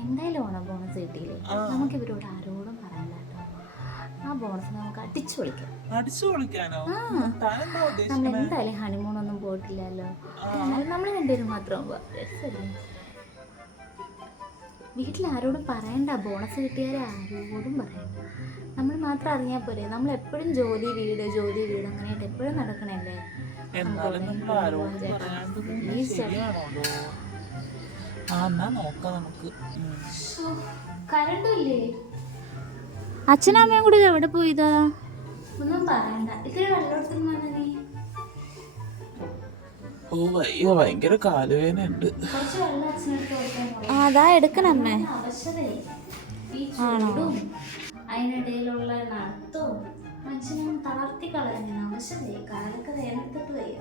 എന്തായാലും ഓണ ബോണസ് കിട്ടിയില്ലേ? നമുക്ക് ഇവരോട് ആരോടും പറയാൻ ആ ബോണസ് നമുക്ക് അടിച്ചു വിളിക്കാം അടിച്ചു വിളിക്കാനോ നമ്മൾ എന്തായാലും ഹണിമൂൺ ഒന്നും പോയിട്ടില്ലല്ലോ. നമ്മൾ രണ്ടുപേരും മാത്രം വീട്ടിൽ ആരോടും പറയണ്ട. ബോണസ് കിട്ടിയാൽ ആരോടും പറയണ്ട. നമ്മൾ മാത്രം അറിഞ്ഞാൽ പോരെ. നമ്മൾ എപ്പോഴും ജോലി വീട് ജോലി വീട് അങ്ങനെയായിട്ട് എപ്പോഴും നടക്കണല്ലേ? ഈ ആ എന്നാ നോക്കാം നമുക്ക്. കരണ്ടില്ലേ? അച്ഛനും അമ്മയും കൂടി എവിടെ പോയതാ? ഒന്നും പറയണ്ട. ഇത്തിരി വെള്ളത്തിൽ വന്ന ഓ വയ്യ ഭയങ്കര കാലുവേന ഉണ്ട്. അതാ എടുക്കണമ്മേ ആണോ? അതിനിടയിലുള്ള നടത്തവും മനുഷ്യനെ തളർത്തി കളയാൻ ആവശ്യമേ കാലൊക്കെ വേനത്തിട്ട് വയ്യ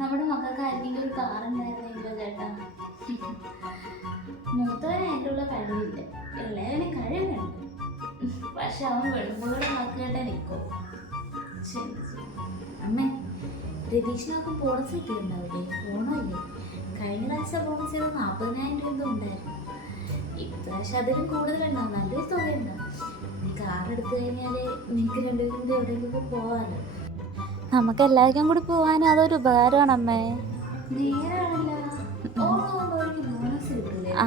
നമ്മുടെ ഒരു കാറുണ്ടായിരുന്നെങ്കിലോ ചേട്ടാ? മൂത്തവനായിട്ടുള്ള കഴിവില്ല ഇളയവന് കഴിവുണ്ട്. പക്ഷെ അവൻ വെളുമ്പുകളുടെ വാക്കുകേട്ടെ നിൽക്കും അമ്മ രതീഷിനൊക്കെ ബോണസ് കിട്ടിയിട്ടുണ്ടാവില്ലേ ഓണമല്ലേ കഴിഞ്ഞ പ്രാവശ്യം ബോണസ് ചെയ്ത് നാൽപ്പതിനായിരം രൂപ ഉണ്ടായിരുന്നു. ഇപ്രാവശ്യം അതിലും കൂടുതലുണ്ടാവും നല്ലൊരു തുകയുണ്ടാവും കാർ എടുത്തു കഴിഞ്ഞാൽ നിങ്ങൾക്ക് രണ്ടുപേരും കൂടി എവിടെയെങ്കിലും പോവാമല്ലോ നമുക്ക് എല്ലാവർക്കും കൂടി പോവാൻ അതൊരു ഉപകാരമാണ് അമ്മേ ആ.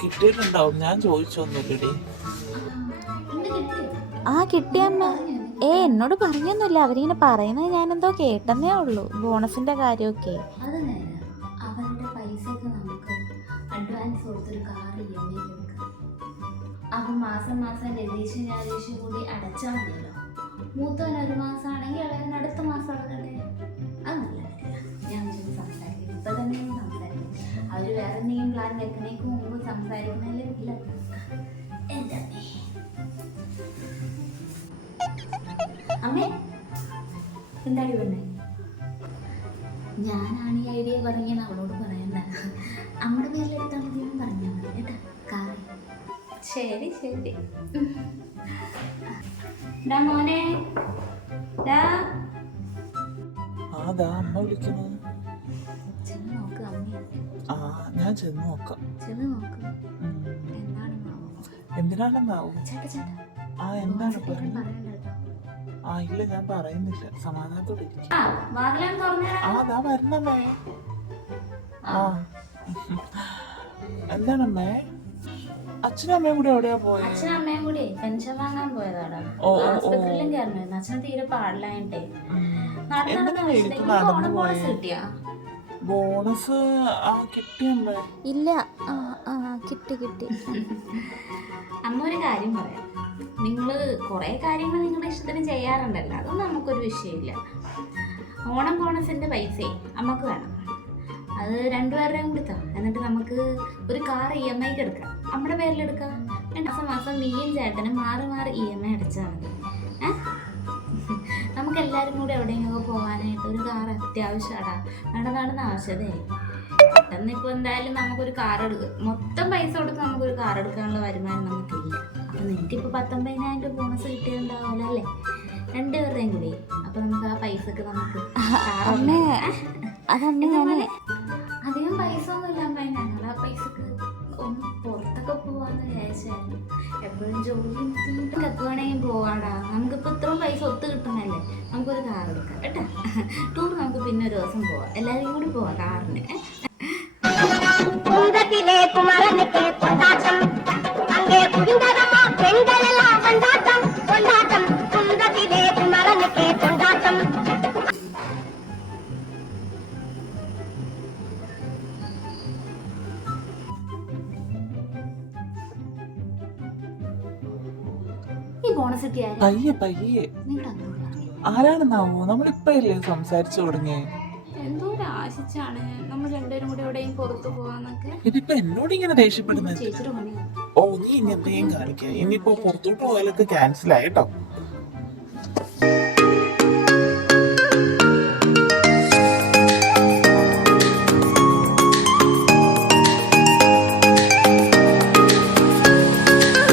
കിട്ടിയിട്ടുണ്ടാവും. ഞാൻ ചോദിച്ചൊന്നുമില്ലടി. ഇന്ന് കിട്ടിയോ ആ കിട്ടിയമ്മ ഏ എന്നോട് പറഞ്ഞൊന്നുമില്ല. അവരിങ്ങനെ പറയുന്നത് ഞാൻ എന്തോ കേട്ടെന്നേ ഉള്ളൂ. ബോണസിന്റെ കാര്യമൊക്കെ. അപ്പം മാസം മാസം രതീഷും രാജേഷും കൂടി അടച്ചാൽ മതിയല്ലോ. മൂത്തവൻ ഒരു മാസമാണെങ്കിൽ ഇളയവൻ അടുത്ത മാസം അവരുടെ അത് നല്ല ഞാൻ സംസാരിക്കും. ഇപ്പം തന്നെ സംസാരിക്കും അവർ വേറെ എന്തെങ്കിലും പ്ലാൻ വെക്കണേക്ക് മുമ്പ് സംസാരിക്കുന്നതിൽ ഇല്ല. എന്താ അമ്മേ എന്താടി പെണ്ണേ? ഞാനാണ് ഈ ഐഡിയ പറഞ്ഞത്. അവളോട് പറയണ്ട. നമ്മുടെ പേരിലെടുത്താൽ മതി പറഞ്ഞാൽ മതി കേട്ടാ. കാറ്. ശരി ശരി. മോനെ. അമ്മ ആ ഞാൻ ചെന്ന് നോക്കാം. എന്തിനാണെന്നാവും ആ എന്താണ് ആ ഇല്ല പറയുന്നില്ല. സമാധാനത്തോടെ ആ വരണമേ. ആ. എന്താണമ്മേ അച്ഛനും അമ്മയും കൂടെ എവിടെയാ പോയത് അച്ഛനും അമ്മയും കൂടി പെൻഷൻ വാങ്ങാൻ പോയതാടാ. ഓ, ഓ, ഓ. ആസ്പത്രിയിലും കയറണമായിരുന്നു അച്ഛന് തീരെ പാടില്ലായിട്ടേ. നടന്നു ബോണസ്? കിട്ടിയാ? ബോണസ് ആ കിട്ടിയമ്മേ ഇല്ല. ആ ആ കിട്ടി കിട്ടി. അമ്മ ഒരു കാര്യം പറയാം. നിങ്ങൾ കുറേ കാര്യങ്ങൾ നിങ്ങളുടെ ഇഷ്ടത്തിന് ചെയ്യാറുണ്ടല്ലോ. അതൊന്നും നമുക്കൊരു വിഷയമില്ല. ഓണം ബോണസിന്റെ പൈസയെ അമ്മയ്ക്ക് വേണം. അത് രണ്ടുപേരുടെയും കൂടി തന്നെ എന്നിട്ട് നമുക്ക് ഒരു കാർ ഇ എം ഐക്ക് എടുക്കാം. നമ്മുടെ പേരിലെടുക്കാം. മാസം മാസം നീയും ചേട്ടനും മാറി മാറി ഇ എം ഐ അടച്ചാൽ മതി. നമുക്ക് എല്ലാവരും കൂടി എവിടെയെങ്കിലും പോകാനായിട്ട് ഒരു കാർ അത്യാവശ്യമാടാ നടന്ന് നടന്ന ആവശ്യതയായി പെട്ടെന്ന് ഇപ്പോൾ എന്തായാലും നമുക്കൊരു കാർ എടുക്കുക മൊത്തം പൈസ കൊടുത്ത് നമുക്കൊരു കാർ എടുക്കാനുള്ള വരുമാനം നമുക്കില്ല. അപ്പം നിനക്കിപ്പോൾ പത്തൊമ്പതിനായിരം രൂപ ബോണസ് കിട്ടിയിട്ടുണ്ടാവുമല്ലോ അല്ലേ? രണ്ടുപേരുടെയും കൂടി. അപ്പം നമുക്ക് ആ പൈസക്ക് നമുക്ക് car പോവാടാ. നമുക്കിപ്പോൾ ഇത്രയും പൈസ ഒത്ത് കിട്ടണല്ലേ നമുക്കൊരു കാർ എടുക്കാം കേട്ടോ? ടൂർ നമുക്ക് പിന്നെ ഒരു ദിവസം പോവാം. എല്ലാവരും കൂടി പോവാം കാറിന് ബോണസ് കിട്ടിയാലും പയ്യെ പയ്യെ. നിങ്ങൾ അങ്ങോട്ട് അറിയാം ആരാണെന്നാവോ? നമ്മളിപ്പല്ലേ സംസാരിച്ചു തുടങ്ങിയേ? എന്തോ ഒരു ആശിച്ചാണ് നമ്മൾ രണ്ടുപേരും കൂടി എവിടെയും പുറത്തു പോവാന്നൊക്കെ ഇതിപ്പോ എന്നോട് ഇങ്ങനെ ദേഷ്യപ്പെടുന്നത്? ചേച്ചിയുടെ ഓ നീ ഇനി എന്തെങ്കിലും കാണിക്കുക ഇനിയിപ്പോ പുറത്തോട്ട് പോയാലൊക്കെ ക്യാൻസൽ ആയിട്ടോ